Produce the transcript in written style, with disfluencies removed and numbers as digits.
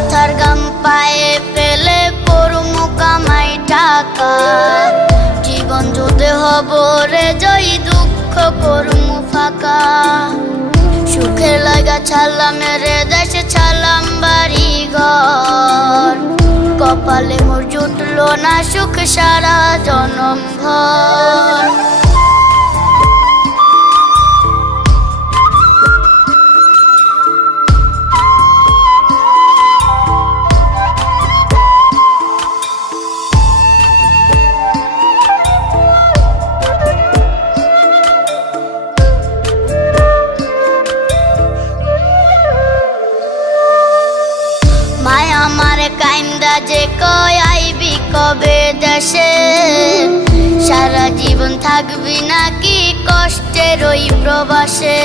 মাথার গাম পায়ে ফেলে পড়মু কামাই টাকা, জীবন যুদ্ধে হব রে জয়ী, দুঃখ করমু ফাঁকা। সুখের লাগা ছাড়লাম রে দেশে, ছাড়লাম বাড়ি ঘর, কপালে মোর জুটলো না সুখ সারা জনম ভর। আমারে কাইন্দা যে কয় আইবি কবে দেশে, সারা জীবন থাকবি নাকি কষ্টের ওই প্রবাসে।